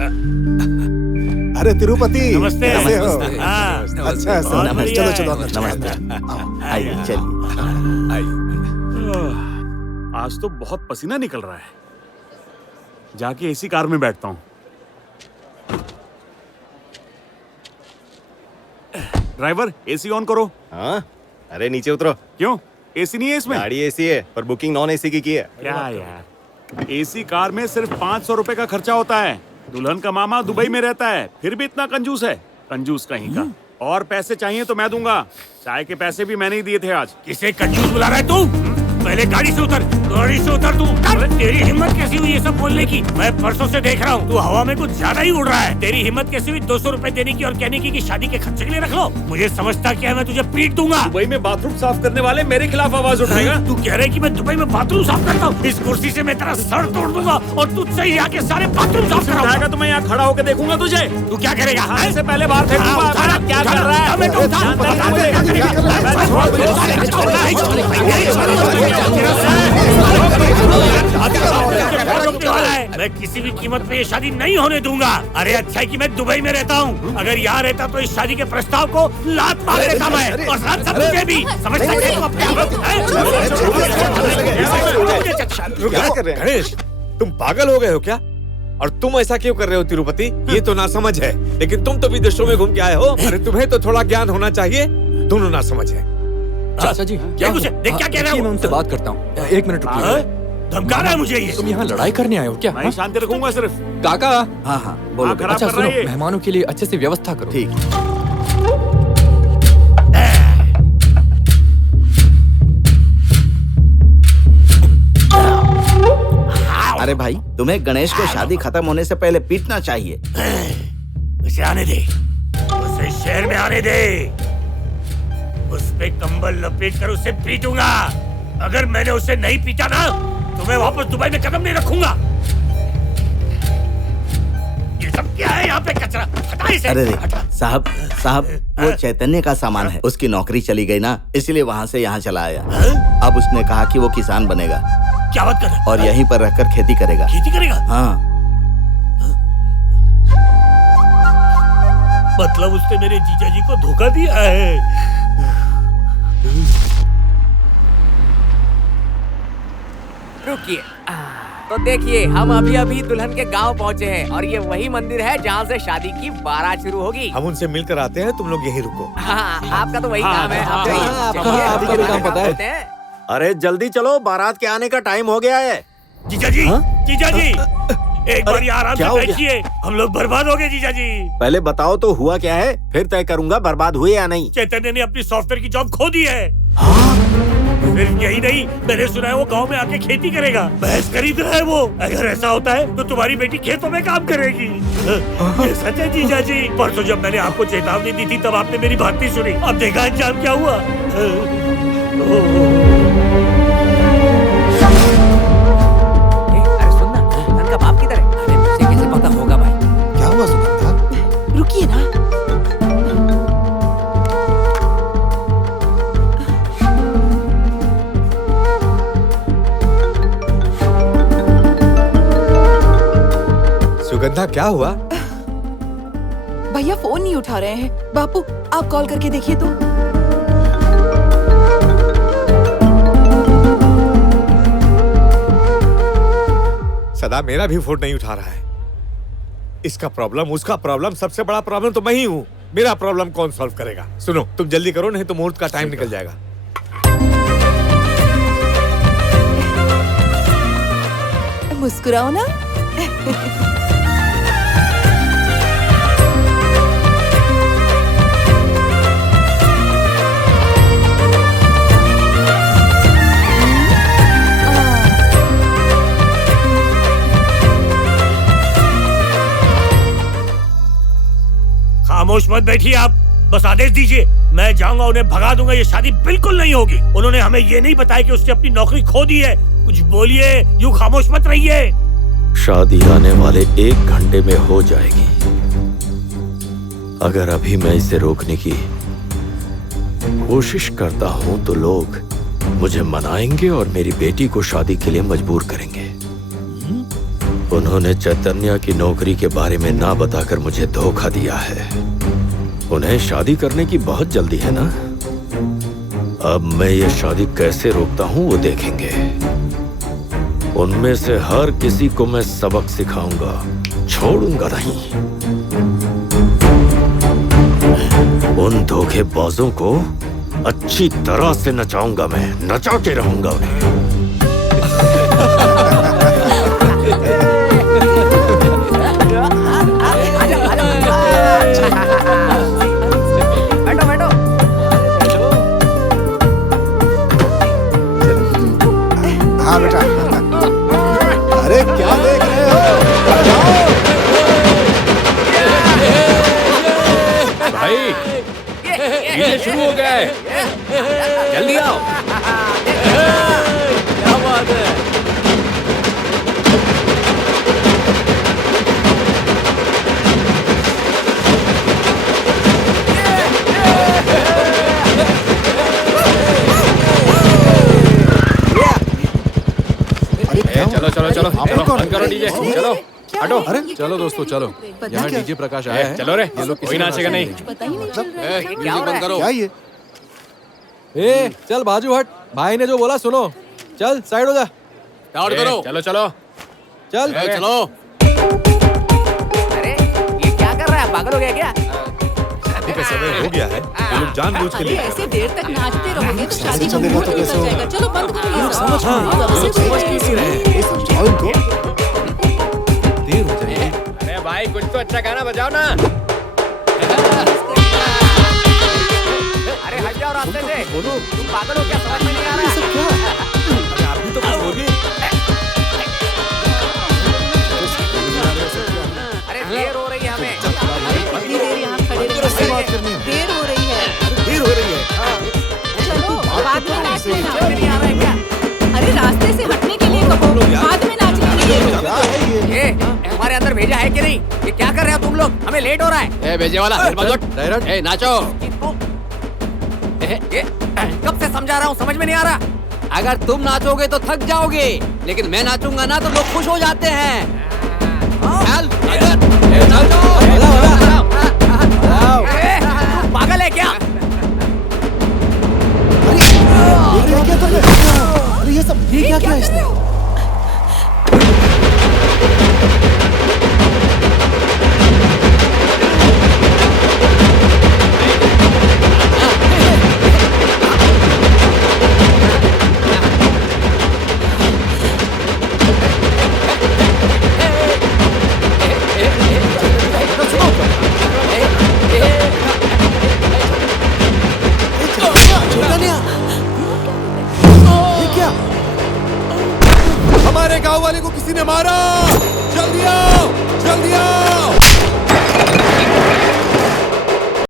अरे तिरुपति, नमस्ते। कैसे हो? नमस्ते। अच्छा, बढ़िया चलो है। नमस्ते। आइए चलिए। आज तो बहुत पसीना निकल रहा है। जाके एसी कार में बैठता हूँ। ड्राइवर, एसी ऑन करो। हाँ? अरे नीचे उतरो। क्यों? एसी नहीं है इसमें? गाड़ी एसी है पर बुकिंग नॉन एसी की है। क्या यार, एसी कार में सिर्फ 500 रुपए का खर्चा होता है। दुल्हन का मामा दुबई में रहता है, फिर भी इतना कंजूस है। कंजूस कहीं का। और पैसे चाहिए तो मैं दूंगा। चाय के पैसे भी मैंने ही दिए थे आज। किसे कंजूस बुला रहा है तू? पहले गाड़ी से उतर, गाड़ी से उतर तू। तेरी हिम्मत कैसी हुई ये सब बोलने की? मैं परसों से देख रहा हूँ तू हवा में कुछ ज्यादा ही उड़ रहा है। तेरी हिम्मत कैसी हुई 200 रुपए देने की और कहने की कि शादी के खर्चे के लिए रख लो? मुझे समझता क्या है, मैं तुझे पीट दूंगा। दुबई में बाथरूम साफ करने वाले मेरे खिलाफ आवाज उठाएगा? तू कह रहा है कि मैं दुबई में बाथरूम साफ करता हूँ? इस कुर्सी से मैं तेरा सर तोड़ दूंगा और तुझसे ही आके सारे बाथरूम साफ कराऊंगा। तो मैं यहाँ खड़ा होकर देखूंगा तुझे। तू क्या करेगा? इससे पहले बाहर फेंकूंगा। क्या कर रहा है? मैं किसी भी कीमत पे ये शादी नहीं होने दूंगा। अरे अच्छा है कि मैं दुबई में रहता हूँ। अगर यहाँ रहता तो इस शादी के प्रस्ताव को लात मार देता मैं, और साथ साथ तुझे भी। समझता है तू अपने क्या कर रहे हैं? गणेश, तुम पागल हो गए हो क्या? और तुम ऐसा क्यों कर रहे हो तिरुपति? ये तो नासमझ है। लेकिन तुम तो विदेशों में घूम के आए हो। अरे तुम्हें तो थोड़ा ज्ञान होना चाहिए। दोनों नासमझ है। चाचा जी, क्या कुछ देख क्या कह रहे हो? मैं उनसे बात करता हूँ। 1 मिनट रुकिए। धमका रहा है मुझे ये। तुम यहाँ लड़ाई करने आए हो क्या? मैं शांति रखूंगा सिर्फ। काका। हाँ बोलो। खराब अच्छा कर रहा सुनो, है ये। मेहमानों के लिए अच्छे से व्यवस्था करो। ठीक। अरे भाई, तुम्हें गणेश को शादी खत्म होने से पहले पीटना चाहिए। उसे आने दे, उसे शहर में आने दे। उस पे कंबल लपेट कर उसे पीटूंगा। अगर मैंने उसे नहीं पीटा ना तो मैं वापस दुबई में कदम नहीं रखूंगा। ये सब क्या है यहाँ पे? कचरा हटा इसे। अरे साहब, वो चैतन्य का सामान है। उसकी नौकरी चली गई ना, इसलिए वहाँ से यहाँ चला आया। अब उसने कहा कि वो किसान बनेगा। क्या बात कर रहा है? और यहीं पर रहकर खेती करेगा। खेती करेगा? हाँ। मतलब उसने मेरे जीजा जी को धोखा दिया है। रुकिए, तो देखिए हम अभी अभी दुल्हन के गांव पहुंचे हैं और ये वही मंदिर है जहां से शादी की बारात शुरू होगी। हम उनसे मिलकर आते हैं, तुम लोग यहीं रुको। हाँ, आपका तो वही काम है। आप जाइए। आपका भी काम पता है। चलते हैं। अरे जल्दी चलो, बारात के आने का टाइम हो गया है। जीजा जी, जीजा जी, एक बार ये आराम क्या से हो गया? बैठिए। हम लोग बर्बाद हो गए जीजा जी। पहले बताओ तो हुआ क्या है, फिर तय करूंगा बर्बाद हुए या नहीं। चैतन्य ने अपनी सॉफ्टवेयर की जॉब खो दी है। सिर्फ यही नहीं, मैंने सुना है वो गांव में आके खेती करेगा। भैंस खरीद रहा है वो। अगर ऐसा होता है तो तुम्हारी बेटी खेतों में काम करेगी। ये सच है जीजा जी। परसों जब मैंने आपको चेतावनी दी थी तब आपने मेरी बात नहीं सुनी। अब देखा अंजाम क्या हुआ। अरे सुन ना, दुल्हन का बाप किधर है? अरे मुझे कैसे पता होगा भाई? क्या हुआ सुगंधा? रुकिए ना। सुगंधा, क्या हुआ? भैया फोन नहीं उठा रहे हैं। बापू, आप कॉल करके देखिए तो। सदा मेरा भी फोन नहीं उठा रहा है। इसका प्रॉब्लम, उसका प्रॉब्लम, सबसे बड़ा प्रॉब्लम तो मैं ही हूँ। मेरा प्रॉब्लम कौन सॉल्व करेगा? सुनो, तुम जल्दी करो नहीं तो मुहूर्त का टाइम निकल जाएगा। मुस्कुराओ ना। खामोश मत बैठिए आप, बस आदेश दीजिए। मैं जाऊंगा, उन्हें भगा दूंगा। ये शादी बिल्कुल नहीं होगी। उन्होंने हमें ये नहीं बताया कि उसने अपनी नौकरी खो दी है। कुछ बोलिए, यूं खामोश मत रहिए। शादी आने वाले 1 घंटे में हो जाएगी। अगर अभी मैं इसे रोकने की कोशिश करता हूं तो लोग मुझे मनाएंगे और मेरी बेटी को शादी के लिए मजबूर करेंगे। उन्होंने चैतन्य की नौकरी के बारे में ना बताकर मुझे धोखा दिया है। उन्हें शादी करने की बहुत जल्दी है ना। अब मैं ये शादी कैसे रोकता हूँ वो देखेंगे। उनमें से हर किसी को मैं सबक सिखाऊंगा, छोड़ूंगा नहीं। उन धोखेबाजों को अच्छी तरह से नचाऊंगा, मैं नचाते रहूंगा उन्हें। बैठो बैठो। हाँ बेटा। अरे क्या देख रहे हो? आ जाओ। भाई ये शुरू हो गया है, जल्दी आओ। क्या बात है। अरे क्या हुआ? चलो चलो चलो आप चलो, कौन? बंद करो डीजे, चलो हटो। अरे चलो दोस्तों चलो, यहाँ डीजे प्रकाश आया है। चलो रे, ये लोग कोई नाचेगा नहीं। पता ही नहीं चल रहा है। क्या हो रहा है? क्या ये? ए चल बाजू हट, भाई ने जो बोला सुनो। चल साइड हो जा। स्टार्ट करो। चलो चलो चल चलो। अरे ये क्या कर रहा है, पागल हो गया क्या? शादी का समय हो गया है, ये लोग जानबूझ के अरे लिए ऐसे देर तक नाचते रहोगे तो शादी का चलेगा मूड तो निकल कैसे होगा? जाएगा। चलो बंद करो ये सब। समझ नहीं रहे। ये समझाओ इनको। देर हो जाएगी। अरे भाई कुछ तो अच्छा गाना बजाओ ना। अरे हट जाओ रास्ते से। तुम पागल हो क्या, समझ में नहीं आ रहा। अरे आप भी तो कुछ बोलिए। अरे देर हो रही है हमें। इतनी देर यहाँ खड़े रहना, देर हो रही है। देर हो रही है। चलो बाद में नाच लेना। समझ में नहीं आ रहा है क्या? अरे रास्ते से हटने के लिए कहो, बाद में नाचने के लिए। क्या है ये? ए, हमारे अंदर भेजा है कि नहीं? ये क्या कर रहे हो तुम लोग? हमें लेट हो रहा है। ए भेजे वाला डायरेक्ट। ए नाचो। ये कब से समझा रहा हूँ, समझ में नहीं आ रहा। अगर तुम नाचोगे तो थक जाओगे, लेकिन मैं नाचूंगा ना तो लोग खुश हो जाते हैं। चल, नाचो। तू पागल है क्या? ये क्या कर रहे हो? अरे ये सब ये क्या किया इसने? हमारे गांव वाले को किसी ने मारा।